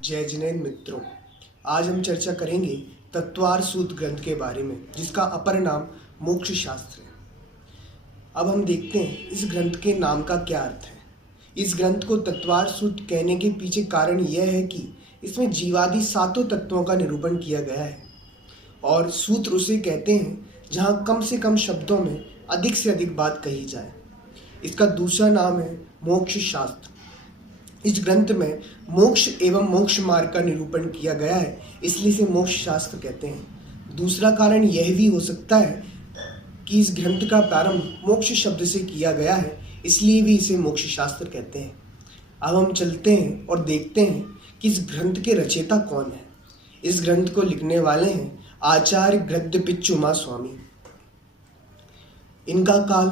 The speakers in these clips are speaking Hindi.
जय जिनेन्द्र मित्रों, आज हम चर्चा करेंगे तत्वार सूत्र ग्रंथ के बारे में, जिसका अपर नाम मोक्ष शास्त्र है। अब हम देखते हैं इस ग्रंथ के नाम का क्या अर्थ है। इस ग्रंथ को तत्वार सूत्र कहने के पीछे कारण यह है कि इसमें जीवादि सातों तत्वों का निरूपण किया गया है और सूत्र उसे कहते हैं जहाँ कम से कम शब्दों में अधिक से अधिक बात कही जाए। इसका दूसरा नाम है मोक्ष शास्त्र। इस ग्रंथ में मोक्ष एवं मोक्ष मार्ग का निरूपण किया गया है, इसलिए इसे मोक्ष शास्त्र कहते हैं। दूसरा कारण यह भी हो सकता है कि इस ग्रंथ का प्रारंभ मोक्ष शब्द से किया गया है, इसलिए भी इसे मोक्ष शास्त्र कहते हैं। अब हम चलते हैं और देखते हैं कि इस ग्रंथ के रचयिता कौन है। इस ग्रंथ को लिखने वाले हैं आचार्य गद्यपिच्चु स्वामी। इनका काल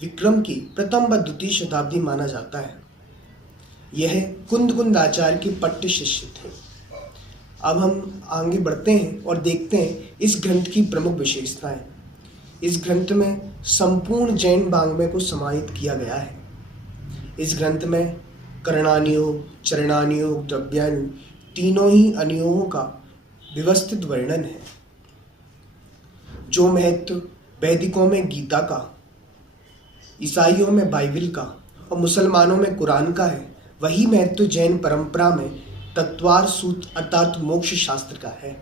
विक्रम की प्रथम व द्वितीय शताब्दी माना जाता है। यह कुंद आचार्य के पट्ट शिष्य थे। अब हम आगे बढ़ते हैं और देखते हैं इस ग्रंथ की प्रमुख विशेषताएं। इस ग्रंथ में संपूर्ण जैन वाङ्मय को समाहित किया गया है। इस ग्रंथ में करणानुयोग, चरणानुयोग, द्रव्यानुयोग तीनों ही अनुयोगों का व्यवस्थित वर्णन है। जो महत्व वैदिकों में गीता का, ईसाइयों में बाइबिल का और मुसलमानों में कुरान का है, वही महत्व जैन परंपरा में तत्वार सूत्र अर्थात मोक्ष शास्त्र का है।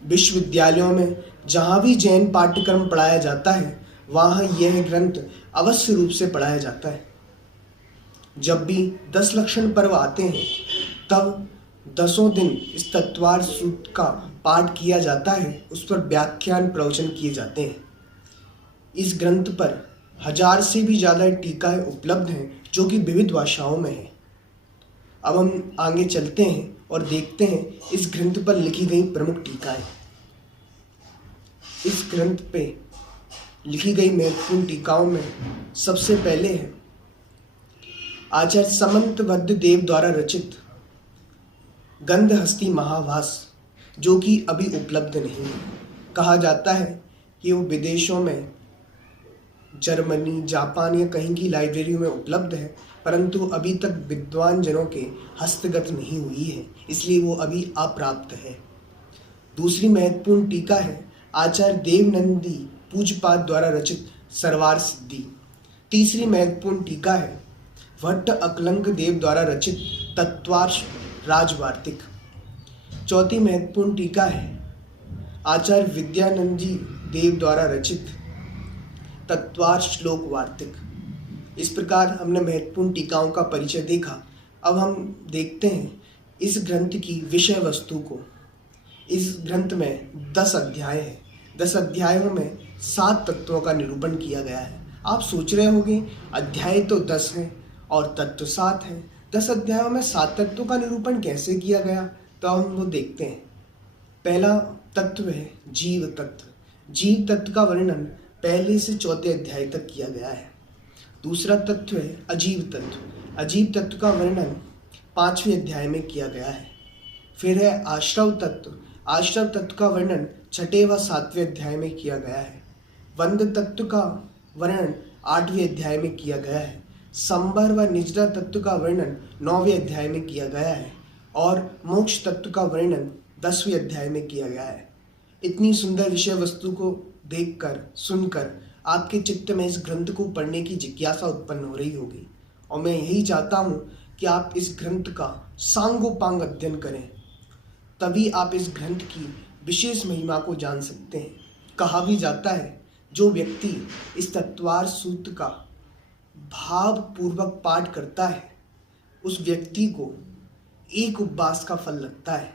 विश्वविद्यालयों में जहाँ भी जैन पाठ्यक्रम पढ़ाया जाता है, वहाँ यह ग्रंथ अवश्य रूप से पढ़ाया जाता है। जब भी 10 लक्षण पर्व आते हैं, तब 10 दिन इस तत्वार सूत्र का पाठ किया जाता है, उस पर व्याख्यान प्रवचन किए जाते हैं। इस ग्रंथ पर 1000 से भी ज़्यादा टीकाएं उपलब्ध हैं, जो कि विविध भाषाओं में हैं। अब हम आगे चलते हैं और देखते हैं इस ग्रंथ पर लिखी गई प्रमुख टीकाएं। इस ग्रंथ पे लिखी गई महत्वपूर्ण टीकाओं में सबसे पहले है आचार्य समंतभद्र देव द्वारा रचित गंधहस्ती महाभास, जो कि अभी उपलब्ध नहीं है। कहा जाता है कि वो विदेशों में जर्मनी, जापान या कहीं की लाइब्रेरियों में उपलब्ध है, परंतु अभी तक विद्वान जनों के हस्तगत नहीं हुई है, इसलिए वो अभी अप्राप्त है। दूसरी महत्वपूर्ण टीका है आचार्य देवनंदी पूज्यपाद द्वारा रचित सर्वार सिद्धि। तीसरी महत्वपूर्ण टीका है भट्ट अकलंक देव द्वारा रचित तत्वार राजवार्तिक। चौथी महत्वपूर्ण टीका है आचार्य विद्यानंद जी देव द्वारा रचित तत्वार श्लोक वार्तिक। इस प्रकार हमने महत्वपूर्ण टीकाओं का परिचय देखा। अब हम देखते हैं इस ग्रंथ की विषय वस्तु को। इस ग्रंथ में 10 अध्याय हैं। 10 अध्यायों में 7 तत्वों का निरूपण किया गया है। आप सोच रहे होंगे अध्याय तो 10 हैं और तत्व 7 हैं, 10 अध्यायों में 7 तत्वों का निरूपण कैसे किया गया, तो हम वो देखते हैं। पहला तत्व है जीव तत्व। जीव तत्व का वर्णन पहले से 4थे अध्याय तक किया गया है। दूसरा तत्व है अजीव तत्व। अजीव तत्व का वर्णन 5वें अध्याय में किया गया है। फिर है आश्रव तत्व। आश्रव तत्व का वर्णन 6ठे व 7वें अध्याय में किया गया है। वंद तत्व का वर्णन 8वें अध्याय में किया गया है। संबर व निजरा तत्व का वर्णन 9वें अध्याय में किया गया है और मोक्ष तत्व का वर्णन 10वें अध्याय में किया गया है। इतनी सुंदर विषय वस्तु को देखकर, सुनकर आपके चित्त में इस ग्रंथ को पढ़ने की जिज्ञासा उत्पन्न हो रही होगी और मैं यही चाहता हूँ कि आप इस ग्रंथ का सांगोपांग अध्ययन करें, तभी आप इस ग्रंथ की विशेष महिमा को जान सकते हैं। कहा भी जाता है जो व्यक्ति इस तत्वार सूत्र का भावपूर्वक पाठ करता है, उस व्यक्ति को एक उपवास का फल लगता है।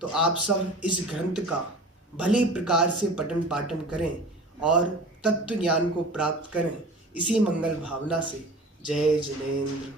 तो आप सब इस ग्रंथ का भले प्रकार से पठन पाठन करें और तत्व ज्ञान को प्राप्त करें। इसी मंगल भावना से जय जिनेन्द्र।